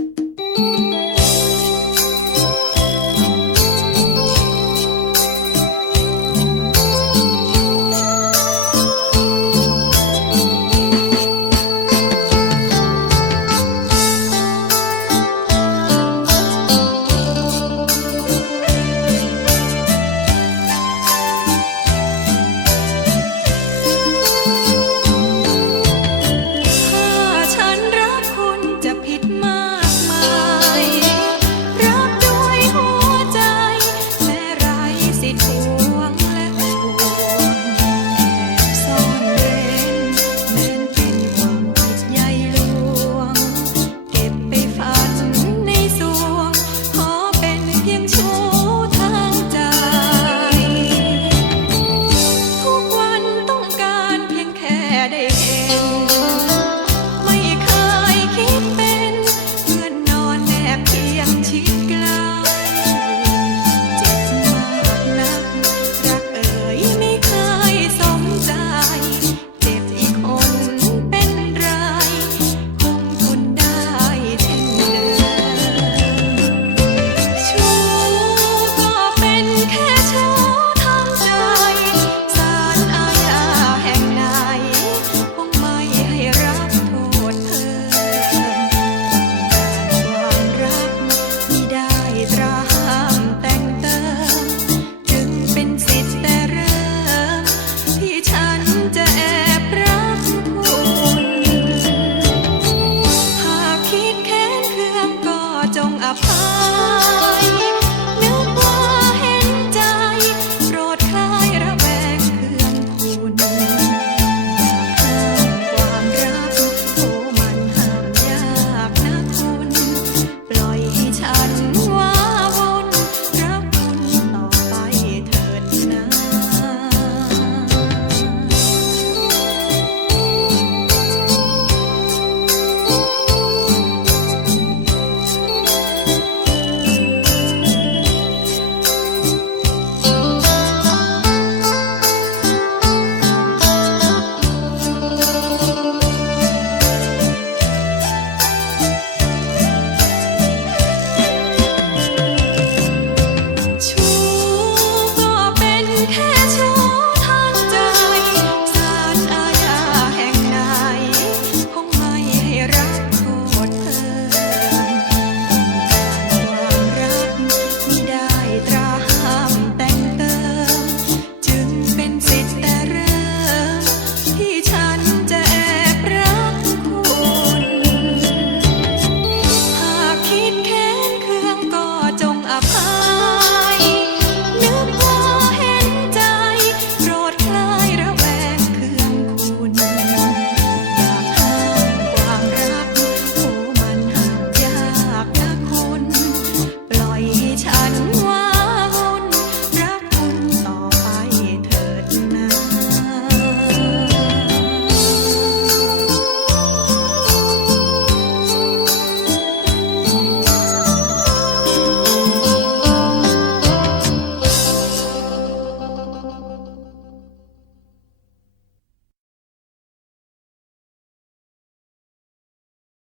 Thank you.